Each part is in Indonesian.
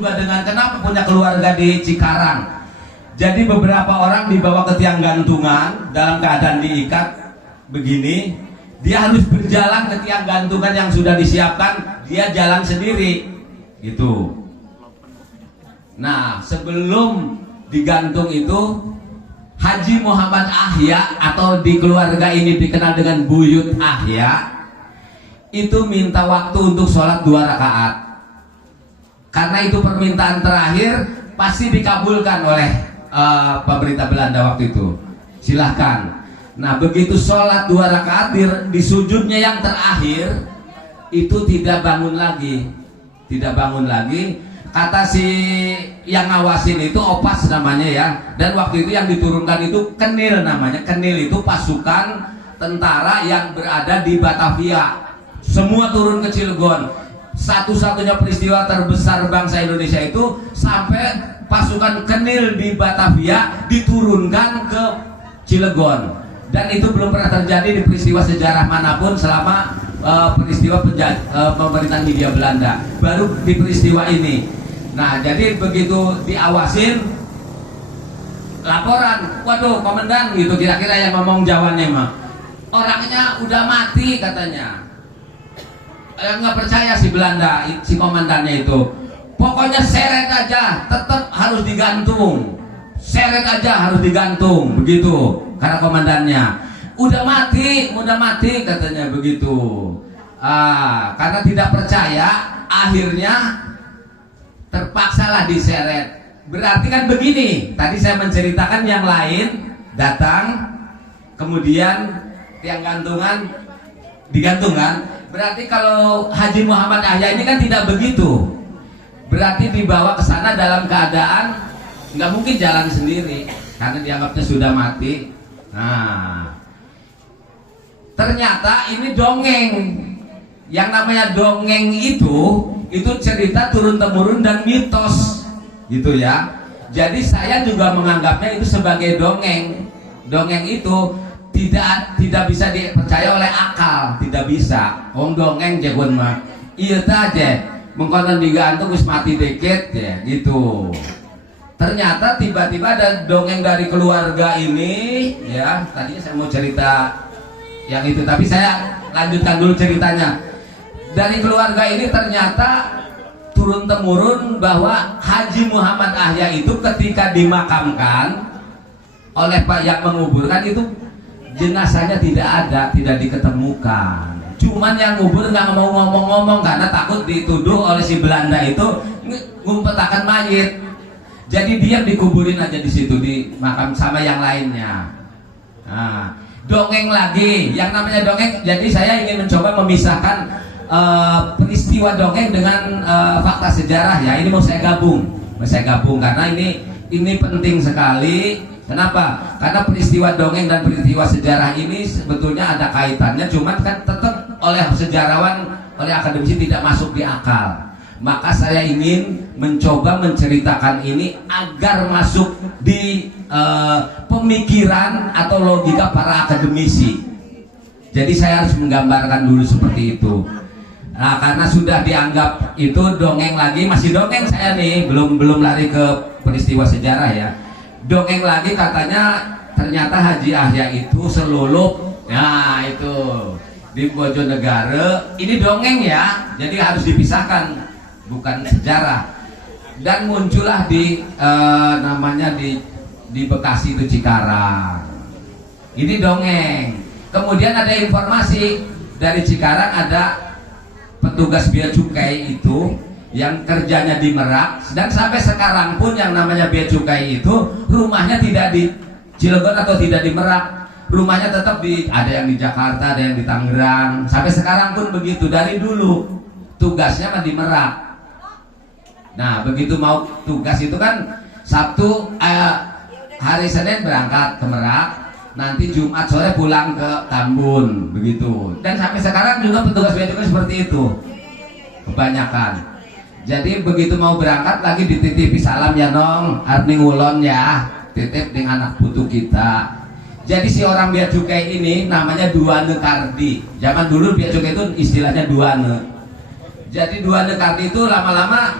juga dengan kenapa punya keluarga di Cikarang. Jadi beberapa orang dibawa ke tiang gantungan dalam keadaan diikat begini, dia harus berjalan ke tiang gantungan yang sudah disiapkan, dia jalan sendiri gitu. Nah, sebelum digantung itu Haji Muhammad Ahya atau di keluarga ini dikenal dengan Buyut Ahya itu minta waktu untuk sholat 2 rakaat. Karena itu permintaan terakhir, pasti dikabulkan oleh pemerintah Belanda waktu itu. Silahkan. Nah, begitu sholat 2 rakaat di sujudnya yang terakhir itu tidak bangun lagi. Tidak bangun lagi. Kata si yang ngawasin itu Opas namanya ya. Dan waktu itu yang diturunkan itu Kenil namanya. Kenil itu pasukan tentara yang berada di Batavia. Semua turun ke Cilegon. Satu-satunya peristiwa terbesar bangsa Indonesia itu sampai pasukan Kenil di Batavia diturunkan ke Cilegon. Dan itu belum pernah terjadi di peristiwa sejarah manapun selama peristiwa pemerintahan Hindia Belanda. Baru di peristiwa ini. Nah, jadi begitu diawasin, laporan, waduh komandan gitu, kira-kira yang ngomong Jawanya mah, orangnya udah mati katanya. Nggak percaya si Belanda, si komandannya itu. Pokoknya seret aja, tetap harus digantung. Seret aja harus digantung, begitu. Karena komandannya udah mati katanya begitu. Karena tidak percaya, akhirnya terpaksalah diseret. Berarti kan begini, tadi saya menceritakan yang lain datang, kemudian tiang gantungan digantungkan. Berarti kalau Haji Muhammad Ahya ini kan tidak begitu. Berarti dibawa ke sana dalam keadaan nggak mungkin jalan sendiri karena dianggapnya sudah mati. Nah, ternyata ini dongeng. Yang namanya dongeng itu cerita turun-temurun dan mitos gitu ya. Jadi saya juga menganggapnya itu sebagai dongeng. Dongeng itu tidak bisa dipercaya oleh akal, tidak bisa. Dongeng jagoan mah iya aja mengkonon digantung wis mati dikit ya gitu. Ternyata tiba-tiba ada dongeng dari keluarga ini ya. Tadinya saya mau cerita yang itu, tapi saya lanjutkan dulu ceritanya. Dari keluarga ini ternyata turun-temurun bahwa Haji Muhammad Ahya itu ketika dimakamkan oleh Pak yang menguburkan itu jenazahnya tidak ada, tidak diketemukan. Cuman yang ngubur nggak mau ngomong-ngomong karena takut dituduh oleh si Belanda itu ngumpetakan mayit. Jadi dia dikuburin aja di situ di makam sama yang lainnya. Nah, dongeng lagi, yang namanya dongeng. Jadi saya ingin mencoba memisahkan peristiwa dongeng dengan fakta sejarah ya. Ini mau saya gabung karena ini penting sekali. Kenapa? Karena peristiwa dongeng dan peristiwa sejarah ini sebetulnya ada kaitannya, cuman kan tetap oleh sejarawan, oleh akademisi tidak masuk di akal. Maka saya ingin mencoba menceritakan ini agar masuk di pemikiran atau logika para akademisi. Jadi saya harus menggambarkan dulu seperti itu. Nah, karena sudah dianggap itu dongeng lagi, masih dongeng saya nih, belum lari ke peristiwa sejarah ya. Dongeng lagi katanya ternyata Haji Ahya itu selulup. Nah, itu di Bojonegoro. Ini dongeng ya, jadi harus dipisahkan, bukan sejarah. Dan muncullah di namanya di Bekasi itu Cikarang. Ini dongeng. Kemudian ada informasi dari Cikarang, ada petugas bea cukai itu yang kerjanya di Merak, dan sampai sekarang pun yang namanya bea cukai itu rumahnya tidak di Cilegon atau tidak di Merak, rumahnya tetap ada yang di Jakarta, ada yang di Tangerang, sampai sekarang pun begitu. Dari dulu tugasnya di Merak. Nah, begitu mau tugas itu kan Sabtu hari Senin berangkat ke Merak, nanti Jumat sore pulang ke Tambun begitu. Dan sampai sekarang juga petugas bea cukai seperti itu kebanyakan. Jadi begitu mau berangkat lagi dititipi salam ya nong, arning ulon ya, titip dengan anak putu kita. Jadi si orang bea cukai ini namanya Duane Kardi. Zaman dulu bea cukai itu istilahnya duane. Jadi Duane Kardi itu lama-lama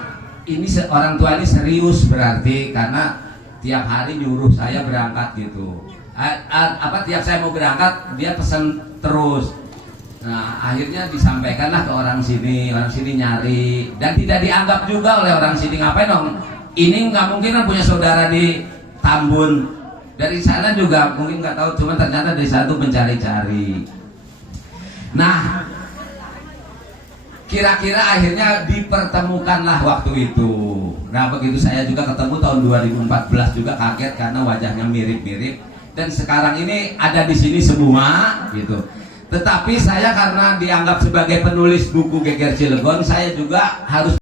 ini orang tua ini serius berarti, karena tiap hari nyuruh saya berangkat gitu. Tiap saya mau berangkat dia pesan terus. Nah akhirnya disampaikanlah ke orang sini nyari dan tidak dianggap juga oleh orang sini. Ngapain dong? Ini nggak mungkin kan punya saudara di Tambun, dari sana juga mungkin nggak tahu, cuma ternyata dari satu mencari-cari. Nah kira-kira akhirnya dipertemukanlah waktu itu. Nah begitu saya juga ketemu tahun 2014 juga kaget karena wajahnya mirip-mirip, dan sekarang ini ada di sini semua gitu. Tetapi saya karena dianggap sebagai penulis buku Geger Cilegon, saya juga harus